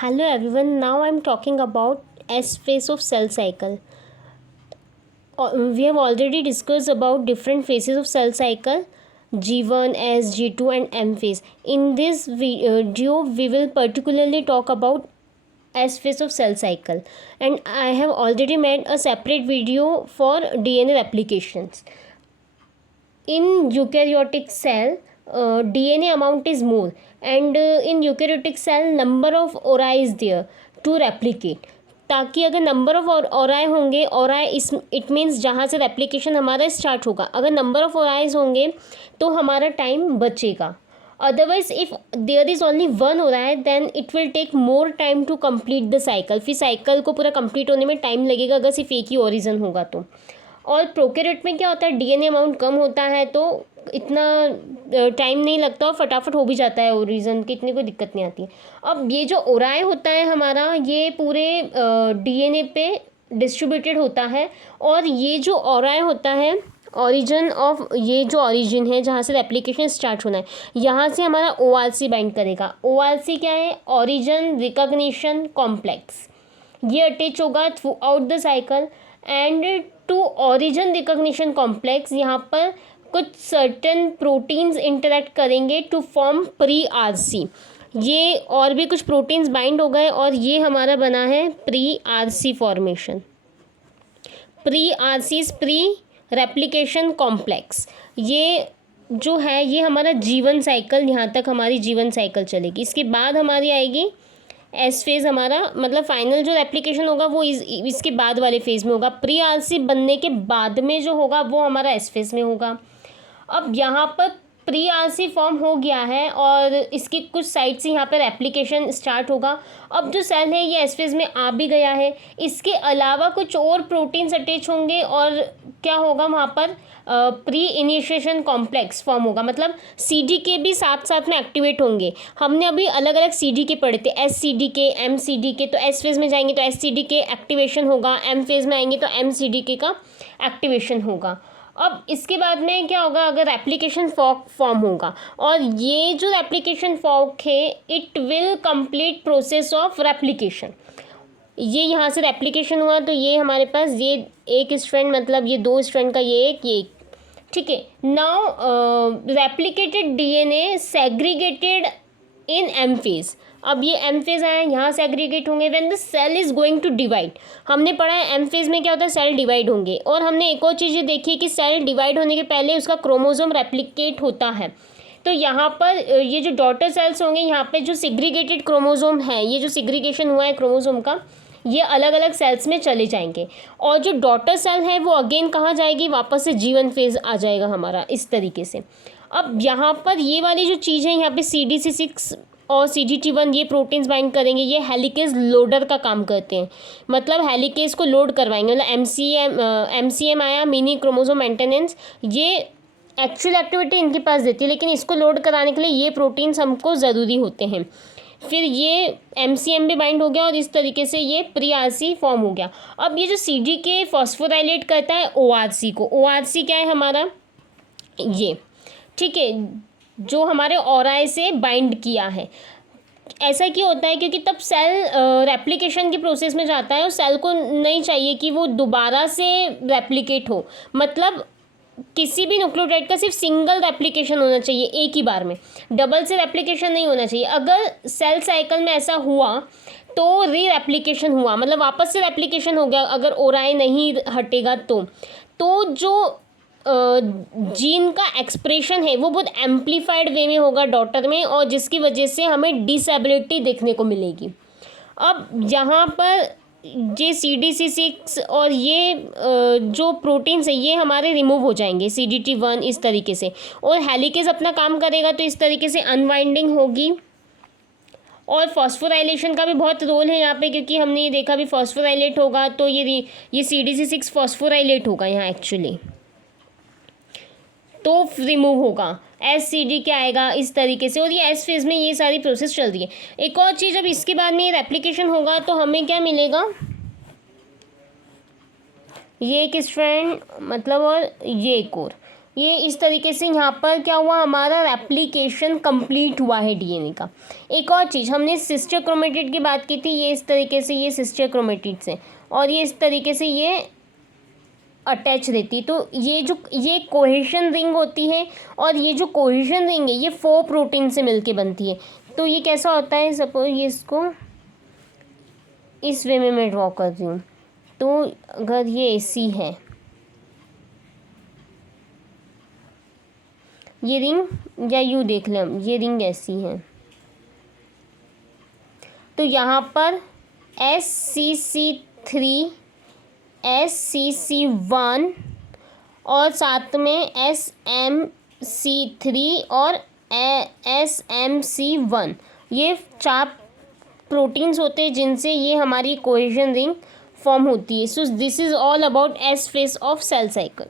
Hello everyone, now I'm talking about S phase of cell cycle. We have already discussed about different phases of cell cycle, G1, S, G2 and M phase. In this video, we will particularly talk about S phase of cell cycle, and I have already made a separate video for DNA replications. In eukaryotic cell, DNA amount is more, and in eukaryotic cell number of ora is there to replicate. ताकि अगर number of ओराई होंगे, ओराई इस it means जहाँ से replication हमारा start होगा, अगर number of ओराइज होंगे तो हमारा टाइम बचेगा. Otherwise if there is only one array then it will take more time to complete the cycle. फिर साइकिल को पूरा कंप्लीट होने में टाइम लगेगा अगर सिर्फ एक ही ओरिजिन होगा तो. और प्रोकैरियोट में क्या होता है, डीएनए अमाउंट कम होता है तो इतना टाइम नहीं लगता और फटाफट हो भी जाता है ओरिजिन की, इतनी कोई दिक्कत नहीं आती है. अब ये जो ओराई होता है हमारा, ये पूरे डीएनए पे डिस्ट्रीब्यूटेड होता है. और ये जो ओराई होता है, ओरिजिन ऑफ ये जो ओरिजिन है जहाँ से रेप्लिकेशन स्टार्ट होना है, यहाँ से हमारा ओआरसी बाइंड करेगा. ओआरसी क्या है? Origin recognition complex. ये अटैच होगा throughout the cycle and to origin recognition complex. यहाँ पर कुछ सर्टेन प्रोटीन्स इंटरेक्ट करेंगे टू फॉर्म प्री आरसी. ये और भी कुछ प्रोटीन्स बाइंड हो गए और ये हमारा बना है pre RC formation. Pre RC is pre replication complex. ये जो है ये हमारा जीवन साइकिल, यहाँ तक हमारी जीवन साइकिल चलेगी. इसके बाद हमारी आएगी एस फेज़. हमारा मतलब फाइनल जो एप्लीकेशन होगा वो इसके बाद वाले फेज़ में होगा. प्री आरसी बनने के बाद में जो होगा वो हमारा एस फेज़ में होगा. अब यहाँ पर प्री आरसी फॉर्म हो गया है और इसकी कुछ साइड से यहाँ पर एप्लीकेशन स्टार्ट होगा. अब जो सेल है ये एस फेज़ में आ भी गया है. इसके अलावा कुछ और प्रोटीन्स अटैच होंगे और क्या होगा वहाँ पर प्री इनिशिएशन कॉम्प्लेक्स फॉर्म होगा. मतलब सीडीके भी साथ साथ में एक्टिवेट होंगे. हमने अभी अलग अलग सीडीके पढ़े थे, एससीडीके, एमसीडीके. तो एस फेज़ में जाएंगे तो एससीडीके एक्टिवेशन होगा, एम फेज़ में आएंगे तो एमसीडीके का एक्टिवेशन होगा. अब इसके बाद में क्या होगा, अगर एप्लीकेशन फॉर्क फॉर्म होगा और ये जो एप्लीकेशन फॉर्क है it will complete process of replication. ये यहाँ से रेप्लिकेशन हुआ तो ये हमारे पास ये एक स्ट्रैंड, मतलब ये दो स्ट्रैंड का ये एक, ठीक है. Now replicated DNA segregated in M phase. अब ये एम फेज़ आया, यहाँ से एग्रीगेट होंगे when the cell is going to divide. हमने पढ़ा है एम फेज़ में क्या होता है, सेल डिवाइड होंगे. और हमने एक और चीज़ ये देखी है कि सेल डिवाइड होने के पहले उसका क्रोमोसोम रेप्लिकेट होता है. तो यहाँ पर ये जो डॉटर सेल्स होंगे, यहाँ पे जो सिग्रीगेटेड क्रोमोसोम है, ये जो सिग्रीगेशन हुआ है क्रोमोसोम का, ये अलग अलग सेल्स में चले जाएंगे. और जो डॉटर सेल है वो अगेन कहाँ जाएगी, वापस से जीवन फेज़ आ जाएगा हमारा, इस तरीके से. अब यहाँ पर ये वाली जो चीज़ है, यहाँ पे CDC6 और CGT1 ये प्रोटीन्स बाइंड करेंगे. ये हेलिकेज लोडर का काम करते हैं, मतलब हेलिकेज को लोड करवाएंगे. मतलब MCM आया, मिनी क्रोमोसोम मेंटेनेंस. ये एक्चुअल एक्टिविटी इनके पास देती है, लेकिन इसको लोड कराने के लिए ये प्रोटीन्स हमको ज़रूरी होते हैं. फिर ये MCM भी बाइंड हो गया और इस तरीके से ये प्री आरसी फॉर्म हो गया. अब ये जो CDK फॉस्फोराइलेट करता है ORC को. ORC क्या है हमारा, ये, ठीक है, जो हमारे ओराई से बाइंड किया है. ऐसा क्यों होता है, क्योंकि तब सेल रेप्लिकेशन के प्रोसेस में जाता है और सेल को नहीं चाहिए कि वो दोबारा से रेप्लिकेट हो. मतलब किसी भी न्यूक्लियोटाइड का सिर्फ सिंगल रेप्लिकेशन होना चाहिए एक ही बार में, डबल से रेप्लिकेशन नहीं होना चाहिए. अगर सेल साइकिल में ऐसा हुआ तो री रेप्लिकेशन हुआ, मतलब वापस से रेप्लिकेशन हो गया अगर ओराई नहीं हटेगा तो जो जीन का एक्सप्रेशन है वो बहुत एम्प्लीफाइड वे में होगा डॉटर में, और जिसकी वजह से हमें डिसेबिलिटी देखने को मिलेगी. अब यहाँ पर ये CDC6 और ये जो प्रोटीन्स है ये हमारे रिमूव हो जाएंगे, CGT1 इस तरीके से. और हेलिकेज अपना काम करेगा तो इस तरीके से अनवाइंडिंग होगी. और फॉस्फोराइलेशन का भी बहुत रोल है यहाँ पे, क्योंकि हमने ये देखा भी फॉस्फोराइलेट होगा तो ये CDC6 फॉस्फोराइलेट होगा यहाँ एक्चुअली, तो रिमूव होगा. SCD क्या आएगा इस तरीके से. और ये एस फेज़ में ये सारी प्रोसेस चल रही है. एक और चीज़, जब इसके बाद में ये रेप्लिकेशन होगा तो हमें क्या मिलेगा, ये एक स्ट्रैंड, मतलब, और ये एक और, ये इस तरीके से यहाँ पर क्या हुआ, हमारा रेप्लिकेशन कंप्लीट हुआ है डीएनए का। एक और चीज़, हमने सिस्टर क्रोमेटिड की बात की थी, ये इस तरीके से ये सिस्टर क्रोमेटिड्स हैं और ये इस तरीके से ये अटैच रहती। तो ये कोहेशन रिंग होती है और ये जो कोहेशन रिंग है ये 4 प्रोटीन से मिलके बनती है। तो ये कैसा होता है, सपोज ये इसको इस वे में मैं ड्रॉ कर रही हूँ। तो अगर ये ऐसी है ये रिंग, या यूँ देख लें हम, ये रिंग ऐसी है, तो यहाँ पर SCC3 SCC1 और साथ में SMC3 और SMC1, ये 4 प्रोटीन्स होते हैं जिनसे ये हमारी कोहेशन रिंग फॉर्म होती है। So this is all about S phase of cell cycle.